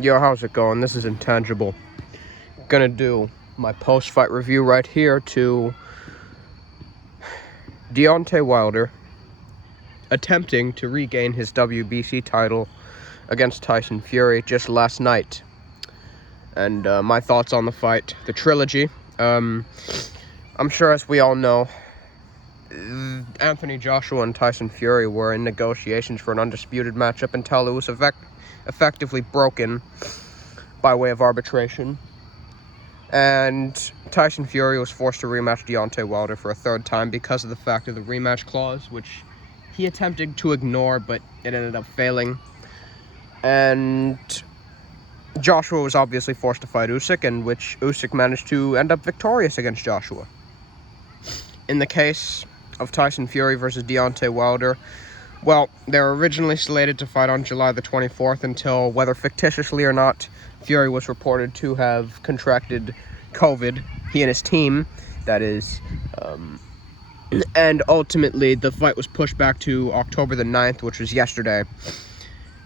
Yo, how's it going? This is Intangible. Gonna do my post-fight review right here to Deontay Wilder attempting to regain his WBC title against Tyson Fury just last night. And my thoughts on the fight, the trilogy. I'm sure, as we all know, Anthony Joshua and Tyson Fury were in negotiations for an undisputed matchup until it was effectively broken by way of arbitration. And Tyson Fury was forced to rematch Deontay Wilder for a third time because of the fact of the rematch clause, which he attempted to ignore, but it ended up failing. And Joshua was obviously forced to fight Usyk, in which Usyk managed to end up victorious against Joshua. In the case of Tyson Fury versus Deontay Wilder, well, they were originally slated to fight on July the 24th until, whether fictitiously or not, Fury was reported to have contracted COVID, he and his team, that is, and ultimately the fight was pushed back to October the 9th, which was yesterday.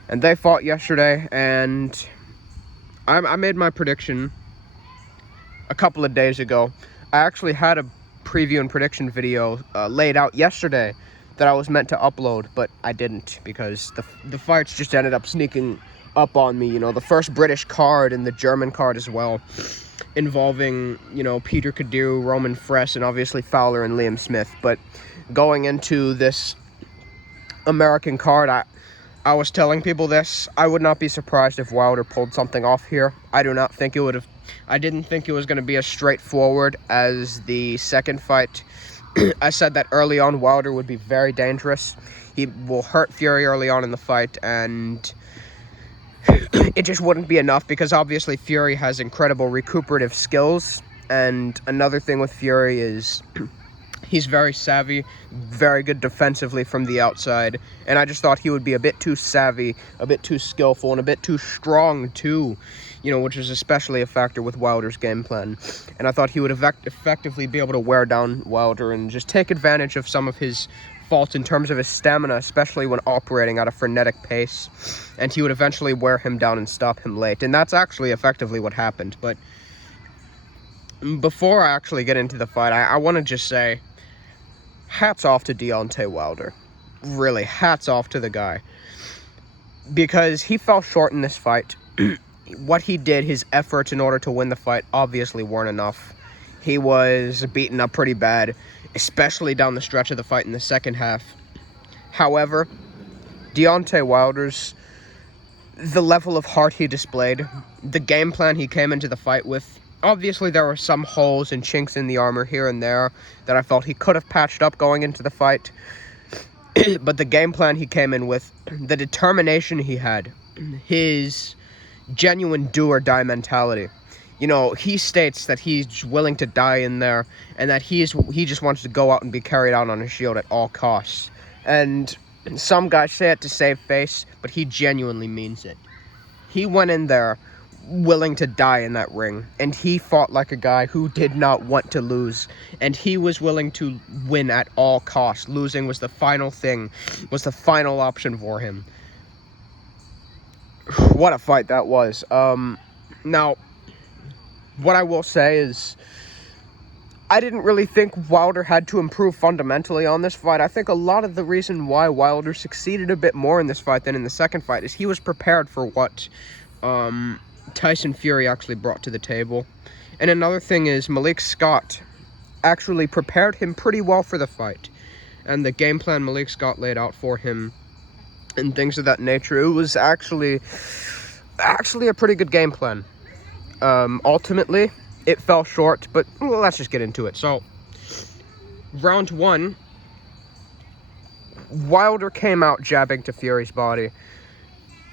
And they fought yesterday, and I made my prediction a couple of days ago. I actually had a preview and prediction video laid out yesterday that I was meant to upload, but I didn't because the fights just ended up sneaking up on me. You know, the first British card and the German card as well, involving, you know, Peter Kadu, Roman Fress, and obviously Fowler and Liam Smith. But going into this American card, I was telling people this. I would not be surprised if Wilder pulled something off here. I didn't think it was going to be as straightforward as the second fight. I said that early on Wilder would be very dangerous. He will hurt Fury early on in the fight, and it just wouldn't be enough because obviously Fury has incredible recuperative skills. And another thing with Fury is he's very savvy, very good defensively from the outside, and I just thought he would be a bit too savvy, a bit too skillful, and a bit too strong too, you know, which is especially a factor with Wilder's game plan. And I thought he would effectively be able to wear down Wilder and just take advantage of some of his faults in terms of his stamina, especially when operating at a frenetic pace, and he would eventually wear him down and stop him late. And that's actually effectively what happened. But before I actually get into the fight, I want to just say, hats off to Deontay Wilder. Really, hats off to the guy. Because he fell short in this fight. What he did, his efforts in order to win the fight, obviously weren't enough. He was beaten up pretty bad, especially down the stretch of the fight in the second half. However, Deontay Wilder's, the level of heart he displayed, the game plan he came into the fight with, obviously there were some holes and chinks in the armor here and there that I felt he could have patched up going into the fight. But the game plan he came in with, the determination he had, his genuine do-or-die mentality. You know, he states that he's willing to die in there and that he just wants to go out and be carried out on a shield at all costs. And some guys say it to save face, but he genuinely means it. He went in there willing to die in that ring, and he fought like a guy who did not want to lose, and he was willing to win at all costs. Losing was the final thing, was the final option for him. What a fight that was. Now, what I will say is, I didn't really think Wilder had to improve fundamentally on this fight. I think a lot of the reason why Wilder succeeded a bit more in this fight than in the second fight is he was prepared for what Tyson Fury actually brought to the table. And another thing is Malik Scott actually prepared him pretty well for the fight. And the game plan Malik Scott laid out for him and things of that nature, it was actually a pretty good game plan. Ultimately, it fell short, but well, let's just get into it. So, round one, Wilder came out jabbing to Fury's body,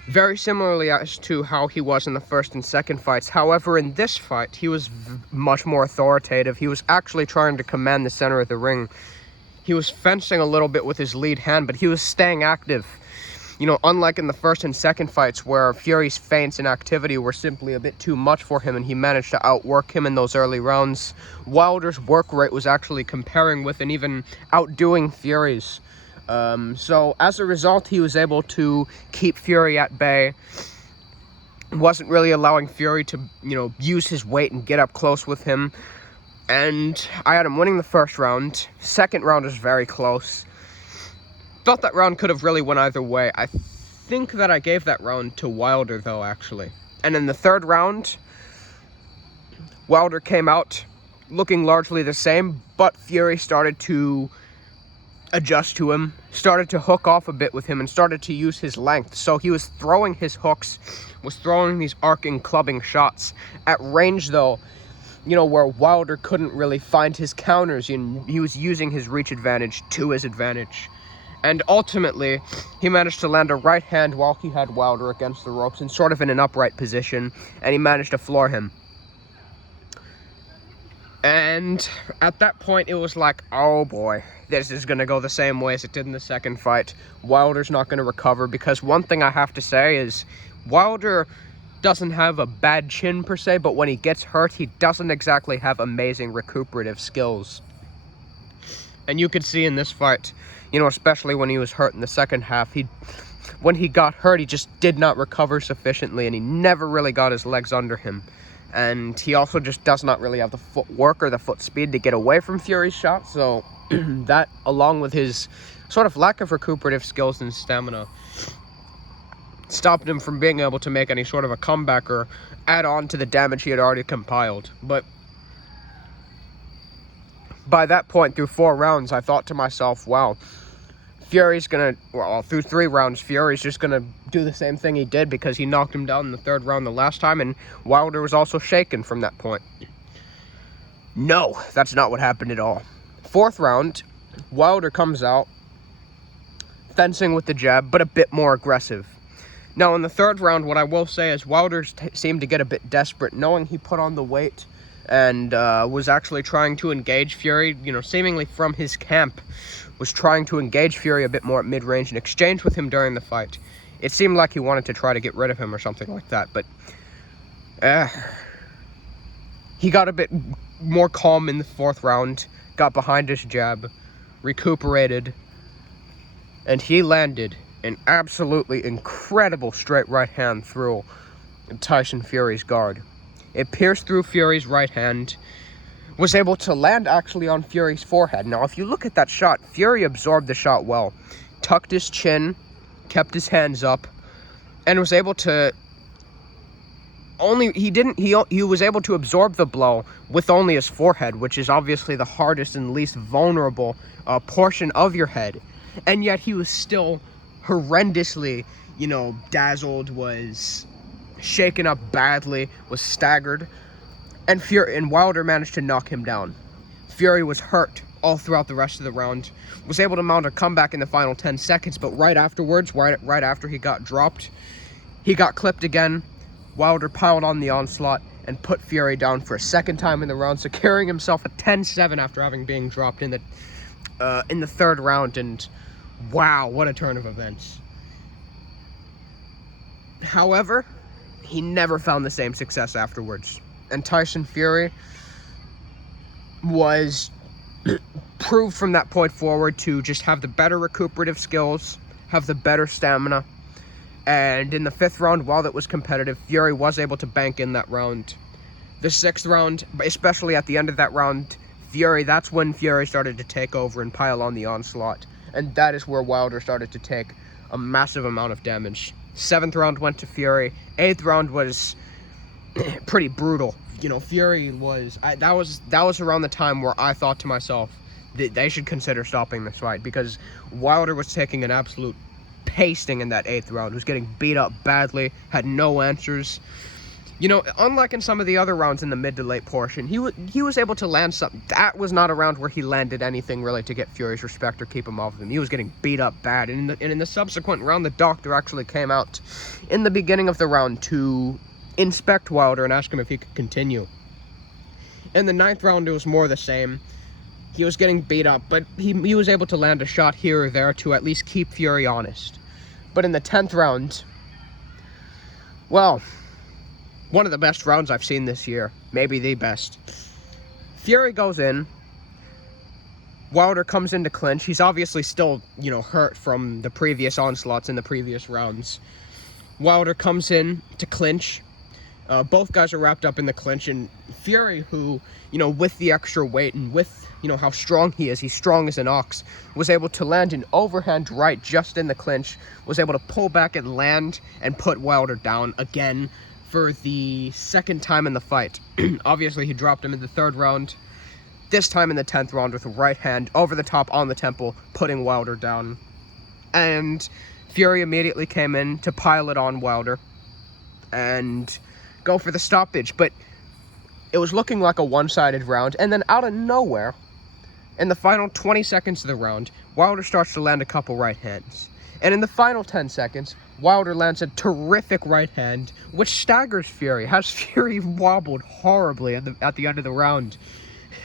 very similarly as to how he was in the first and second fights. However, in this fight, he was much more authoritative. He was actually trying to command the center of the ring. He was fencing a little bit with his lead hand, but he was staying active. You know, unlike in the first and second fights where Fury's feints and activity were simply a bit too much for him and he managed to outwork him in those early rounds, Wilder's work rate was actually comparing with and even outdoing Fury's. So as a result, he was able to keep Fury at bay wasn't really allowing Fury to, use his weight and get up close with him. And I had him winning the first round. Second round was very close. Thought that round could have really went either way. I think that I gave that round to Wilder, though, actually. And in the third round, Wilder came out looking largely the same, but Fury started to adjust to him, started to hook off a bit with him, and started to use his length. So he was throwing his hooks, was throwing these arcing, clubbing shots at range, though, where Wilder couldn't really find his counters, and he was using his reach advantage to his advantage. And ultimately, he managed to land a right hand while he had Wilder against the ropes and sort of in an upright position, and he managed to floor him. And at that point, it was like, oh boy, this is going to go the same way as it did in the second fight. Wilder's not going to recover, because one thing I have to say is Wilder doesn't have a bad chin per se, but when he gets hurt, he doesn't exactly have amazing recuperative skills. And you could see in this fight, especially when he was hurt in the second half, when he got hurt, he just did not recover sufficiently, and he never really got his legs under him. And he also just does not really have the footwork or the foot speed to get away from Fury's shot. So that, along with his sort of lack of recuperative skills and stamina, stopped him from being able to make any sort of a comeback or add on to the damage he had already compiled. But by that point, through 4 rounds, I thought to myself, wow, Fury's gonna, through 3 rounds, Fury's just gonna do the same thing he did, because he knocked him down in the 3rd round the last time, and Wilder was also shaken from that point. No, that's not what happened at all. 4th round, Wilder comes out, fencing with the jab, but a bit more aggressive. Now, in the 3rd round, what I will say is Wilder seemed to get a bit desperate, knowing he put on the weight and was actually trying to engage Fury, seemingly from his camp, was trying to engage Fury a bit more at mid-range and exchange with him during the fight. It seemed like he wanted to try to get rid of him or something like that, but he got a bit more calm in the 4th round, got behind his jab, recuperated, and he landed an absolutely incredible straight right hand through Tyson Fury's guard. It pierced through Fury's right hand, was able to land actually on Fury's forehead. Now, if you look at that shot, Fury absorbed the shot well, tucked his chin, kept his hands up, and was able to he was able to absorb the blow with only his forehead, which is obviously the hardest and least vulnerable portion of your head. And yet he was still horrendously, dazzled, was shaken up badly, was staggered, and Wilder managed to knock him down. Fury was hurt all throughout the rest of the round, was able to mount a comeback in the final 10 seconds, but right afterwards, right after he got dropped, he got clipped again. Wilder piled on the onslaught and put Fury down for a second time in the round, securing himself a 10-7 after having been dropped in the 3rd round. And wow, what a turn of events. However, he never found the same success afterwards, and Tyson Fury was proved from that point forward to just have the better recuperative skills, have the better stamina. And in the 5th round, while it was competitive, Fury was able to bank in that round. The 6th round, especially at the end of that round, that's when Fury started to take over and pile on the onslaught. And that is where Wilder started to take a massive amount of damage. 7th round went to Fury. 8th round was pretty brutal. Fury was... that was around the time where I thought to myself that they should consider stopping this fight, because Wilder was taking an absolute pasting in that 8th round, was getting beat up badly, had no answers. Unlike in some of the other rounds in the mid to late portion, he was able to land something. That was not a round where he landed anything really to get Fury's respect or keep him off of him. He was getting beat up bad, and in the subsequent round, the doctor actually came out in the beginning of the round to inspect Wilder and ask him if he could continue. In the 9th round, it was more the same. He was getting beat up, but he was able to land a shot here or there to at least keep Fury honest. But in the 10th round, well, one of the best rounds I've seen this year, maybe the best. Fury goes in, Wilder comes into clinch. He's obviously still, hurt from the previous onslaughts in the previous rounds. Wilder comes in to clinch. Both guys are wrapped up in the clinch, and Fury, who, with the extra weight and with, how strong he is, he's strong as an ox, was able to land an overhand right just in the clinch, was able to pull back and land and put Wilder down again for the second time in the fight. Obviously, he dropped him in the 3rd round. This time in the 10th round with a right hand over the top on the temple, putting Wilder down. And Fury immediately came in to pile it on Wilder and go for the stoppage, but it was looking like a one-sided round, and then out of nowhere, in the final 20 seconds of the round, Wilder starts to land a couple right hands. And in the final 10 seconds, Wilder lands a terrific right hand, which staggers Fury, has Fury wobbled horribly at the end of the round.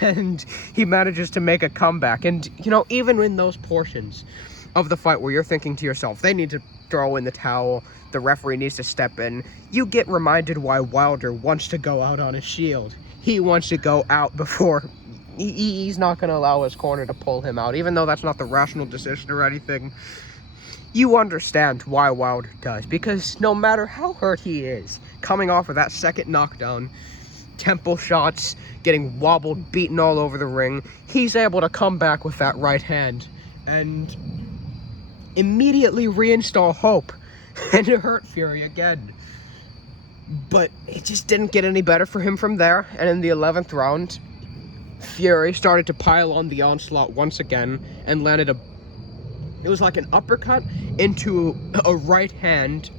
And he manages to make a comeback. And, even in those portions of the fight where you're thinking to yourself, they need to throw in the towel, the referee needs to step in, you get reminded why Wilder wants to go out on his shield. He wants to go out before... He's not going to allow his corner to pull him out, even though that's not the rational decision or anything. You understand why Wilder does, because no matter how hurt he is, coming off of that second knockdown, temple shots, getting wobbled, beaten all over the ring, he's able to come back with that right hand and immediately reinstall hope and to hurt Fury again. But it just didn't get any better for him from there, and in the 11th round, Fury started to pile on the onslaught once again and landed it was like an uppercut into a right hand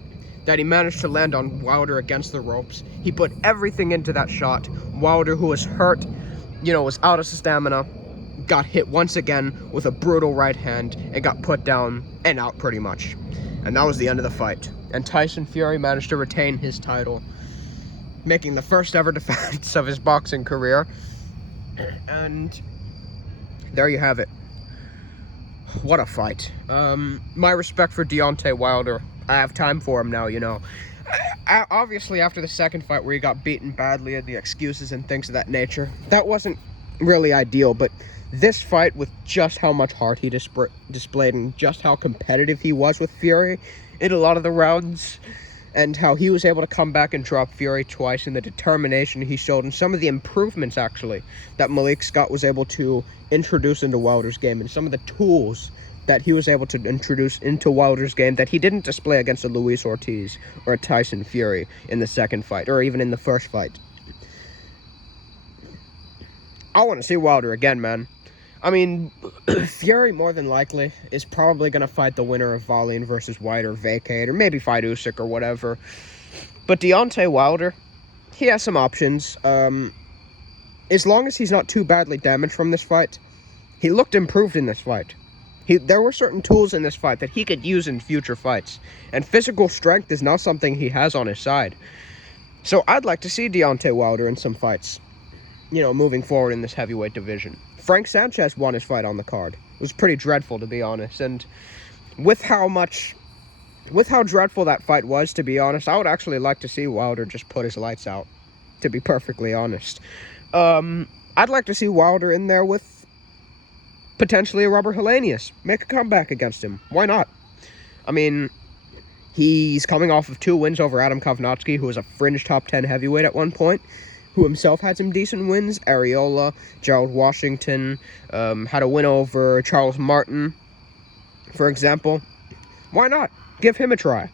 that he managed to land on Wilder against the ropes. He put everything into that shot. Wilder, who was hurt, was out of stamina, got hit once again with a brutal right hand and got put down and out pretty much. And that was the end of the fight. And Tyson Fury managed to retain his title, making the first ever defense of his boxing career. And there you have it. What a fight. My respect for Deontay Wilder. I have time for him now, Obviously, after the second fight where he got beaten badly and the excuses and things of that nature, that wasn't really ideal, but this fight, with just how much heart he displayed and just how competitive he was with Fury in a lot of the rounds, and how he was able to come back and drop Fury twice, and the determination he showed, and some of the improvements, actually, that Malik Scott was able to introduce into Wilder's game, and some of the tools that he was able to introduce into Wilder's game that he didn't display against a Luis Ortiz or a Tyson Fury in the second fight, or even in the first fight. I want to see Wilder again, man. I mean, Fury, more than likely, is probably going to fight the winner of Wallin versus White, or vacate, or maybe fight Usyk or whatever. But Deontay Wilder, he has some options. As long as he's not too badly damaged from this fight, he looked improved in this fight. There were certain tools in this fight that he could use in future fights. And physical strength is not something he has on his side. So I'd like to see Deontay Wilder in some fights, moving forward in this heavyweight division. Frank Sanchez won his fight on the card. It was pretty dreadful, to be honest. And with how dreadful that fight was, to be honest, I would actually like to see Wilder just put his lights out, to be perfectly honest. I'd like to see Wilder in there with potentially a Robert Helenius. Make a comeback against him. Why not? I mean, he's coming off of 2 wins over Adam Kovnatsky, who was a fringe top 10 heavyweight at one point, who himself had some decent wins. Areola, Gerald Washington, had a win over Charles Martin, for example. Why not? Give him a try.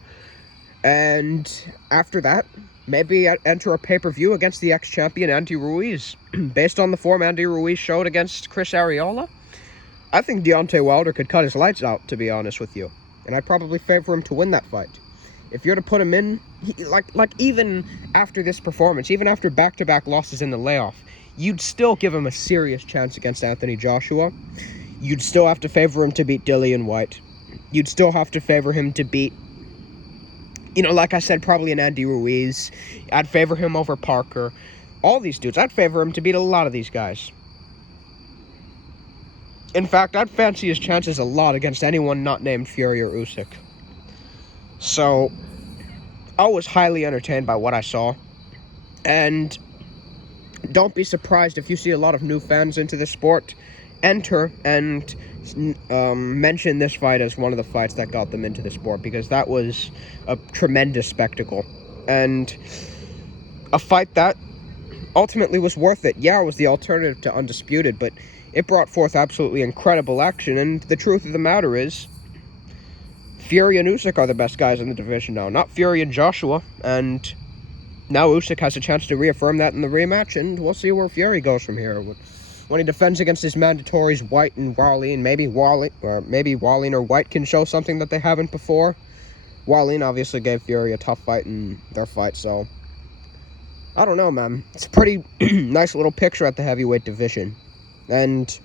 And after that, maybe enter a pay-per-view against the ex-champion Andy Ruiz. Based on the form Andy Ruiz showed against Chris Areola, I think Deontay Wilder could cut his lights out, to be honest with you. And I'd probably favor him to win that fight. If you're to put him in, even after this performance, even after back-to-back losses in the layoff, you'd still give him a serious chance against Anthony Joshua. You'd still have to favor him to beat Dillian White. You'd still have to favor him to beat, like I said, probably an Andy Ruiz. I'd favor him over Parker. All these dudes, I'd favor him to beat a lot of these guys. In fact, I'd fancy his chances a lot against anyone not named Fury or Usyk. So, I was highly entertained by what I saw. And don't be surprised if you see a lot of new fans into the sport enter and mention this fight as one of the fights that got them into the sport, because that was a tremendous spectacle and a fight that ultimately was worth it. Yeah, it was the alternative to Undisputed, but it brought forth absolutely incredible action, and the truth of the matter is, Fury and Usyk are the best guys in the division now, not Fury and Joshua, and now Usyk has a chance to reaffirm that in the rematch, and we'll see where Fury goes from here. When he defends against his mandatories White and Wallin, and maybe Wallin or White can show something that they haven't before. Wallin obviously gave Fury a tough fight in their fight, so I don't know, man. It's a pretty nice little picture at the heavyweight division. And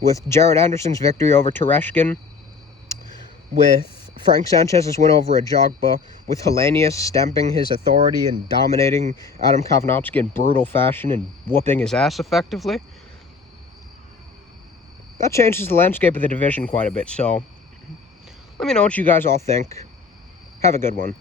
with Jared Anderson's victory over Tereshkin, with Frank Sanchez's win over Ajagba, with Helenius stamping his authority and dominating Adam Kovnatski in brutal fashion and whooping his ass effectively, that changes the landscape of the division quite a bit. So let me know what you guys all think. Have a good one.